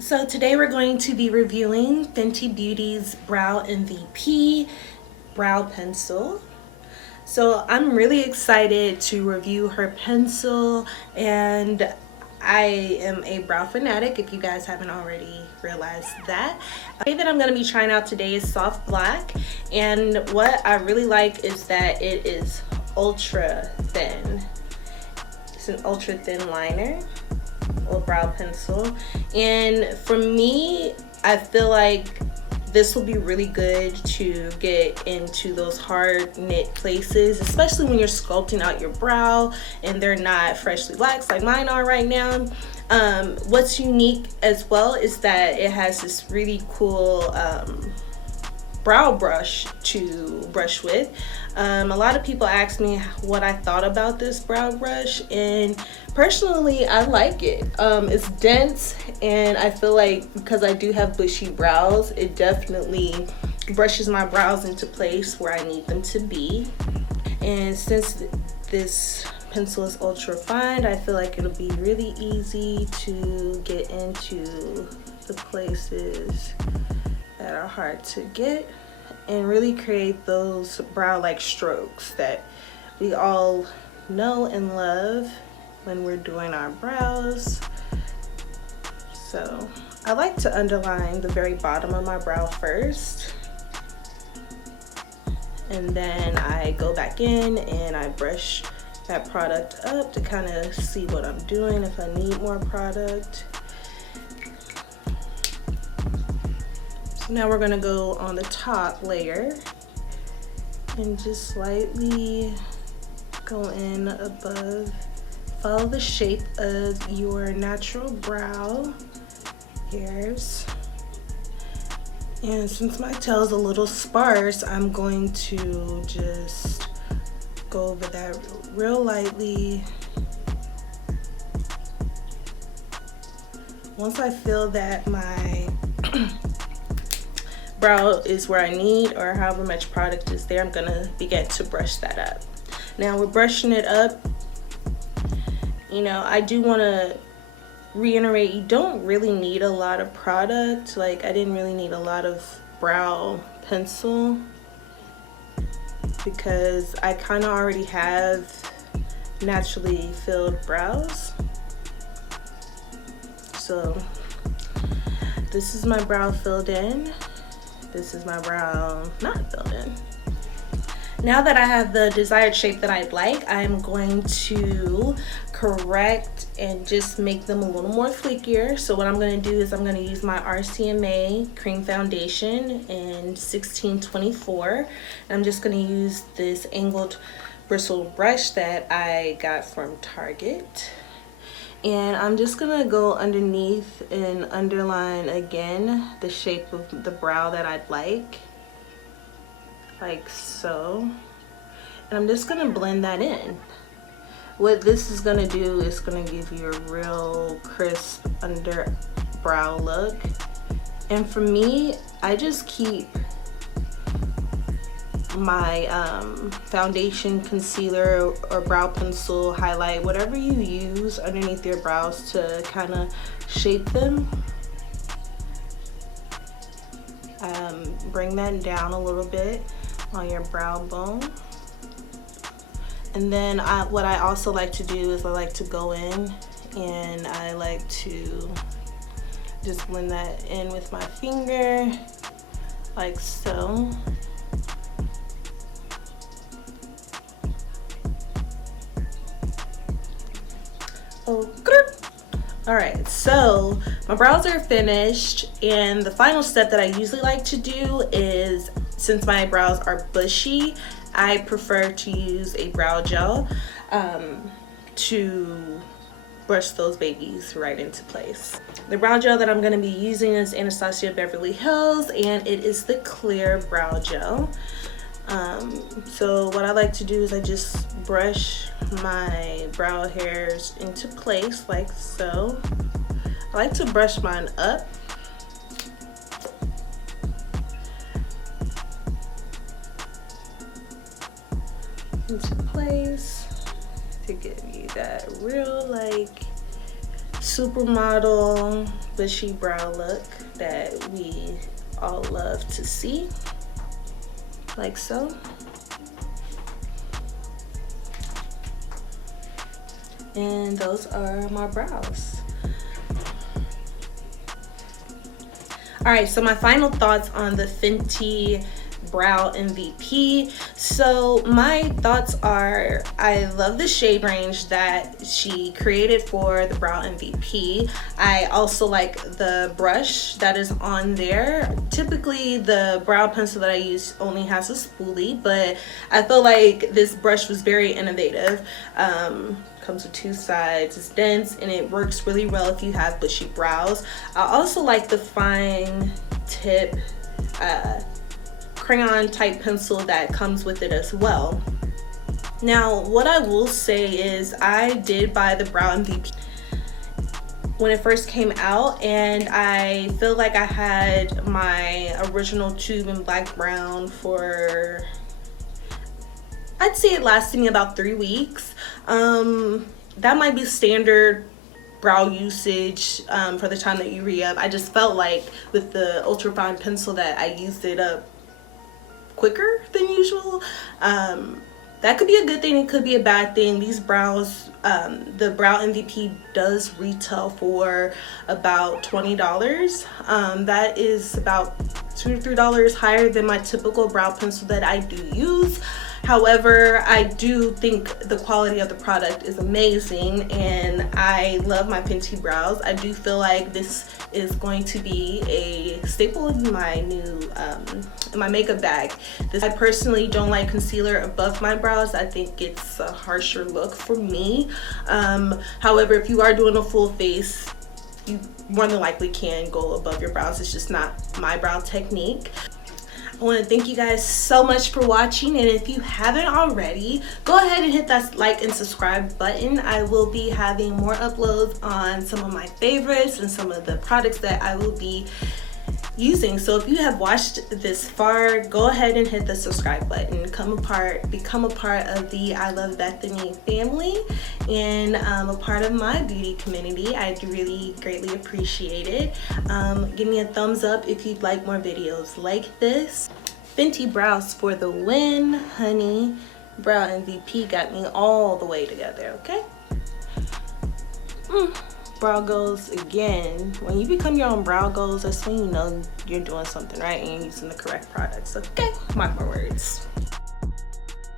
So today we're going to be reviewing Fenty Beauty's Brow MVP Brow Pencil. So I'm really excited to review her pencil, and I am a brow fanatic if you guys haven't already realized that. The shade that I'm going to be trying out today is Soft Black, and what I really like is that it is ultra thin. It's an ultra thin liner or brow pencil, and for me I feel like this will be really good to get into those hard knit places, especially when you're sculpting out your brow and they're not freshly waxed like mine are right now. What's unique as well is that it has this really cool brow brush to brush with. A lot of people ask me what I thought about this brow brush, and personally I like it. It's dense, and I feel like because I do have bushy brows, it definitely brushes my brows into place where I need them to be. And since this pencil is ultra fine, I feel like it'll be really easy to get into the places that are hard to get and really create those brow like strokes that we all know and love when we're doing our brows. So I like to underline the very bottom of my brow first, and then I go back in and I brush that product up to kind of see what I'm doing, if I need more product. Now we're gonna go on the top layer and just slightly go in above. Follow the shape of your natural brow hairs. And since my tail is a little sparse, I'm going to just go over that real lightly. Once I feel that my brow is where I need, or however much product is there, I'm gonna begin to brush that up. Now we're brushing it up. You know, I do want to reiterate, you don't really need a lot of product. Like, I didn't really need a lot of brow pencil because I kind of already have naturally filled brows. So this is my brow filled in. This is my brow not filled in. Now that I have the desired shape that I'd like, I'm going to correct and just make them a little more fleekier. So what I'm going to do is I'm going to use my RCMA cream foundation in 1624. And I'm just going to use this angled bristle brush that I got from Target. And I'm just gonna go underneath and underline again the shape of the brow that I'd like so. And I'm just gonna blend that in. What this is gonna do is gonna give you a real crisp under brow look. And for me, I just keep my foundation, concealer, or brow pencil, highlight, whatever you use underneath your brows to kind of shape them. Bring that down a little bit on your brow bone. And then what I also like to do is I like to go in and I like to just blend that in with my finger like so. All right, so my brows are finished, and the final step that I usually like to do is, since my brows are bushy, I prefer to use a brow gel to brush those babies right into place. The brow gel that I'm going to be using is Anastasia Beverly Hills, and it is the clear brow gel. So what I like to do is I just brush my brow hairs into place like so. I like to brush mine up. Into place to give you that real like supermodel bushy brow look that we all love to see, like so. And those are my brows. All right, so my final thoughts on the Fenty Brow MVP. So my thoughts are, I love the shade range that she created for the Brow MVP. I also like the brush that is on there. Typically the brow pencil that I use only has a spoolie, but I feel like this brush was very innovative. Comes with two sides, it's dense, and it works really well if you have bushy brows. I also like the fine tip crayon type pencil that comes with it as well. Now what I will say is I did buy the Brow MVP when it first came out, and I feel like I had my original tube in black brown for, I'd say it lasted me about 3 weeks. That might be standard brow usage for the time that you re-up. I just felt like with the ultra fine pencil that I used it up quicker than usual. That could be a good thing, it could be a bad thing. These brows, the Brow MVP does retail for about $20. That is about $2 to $3 higher than my typical brow pencil that I do use. However, I do think the quality of the product is amazing, and I love my Fenty brows. I do feel like this is going to be a staple in my new in my makeup bag. I personally don't like concealer above my brows. I think it's a harsher look for me. However, if you are doing a full face, you more than likely can go above your brows. It's just not my brow technique. I want to thank you guys so much for watching, and if you haven't already, go ahead and hit that like and subscribe button. I will be having more uploads on some of my favorites and some of the products that I will be using. So if you have watched this far, go ahead and hit the subscribe button. Become a part of the ILuvBethanni family, and a part of my beauty community. I'd really greatly appreciate it. Give me a thumbs up if you'd like more videos like this. Fenty brows for the win, honey. Brow MVP got me all the way together, okay? Brow goals again. When you become your own brow goals, that's when you know you're doing something right and you're using the correct products. Okay, mark my words.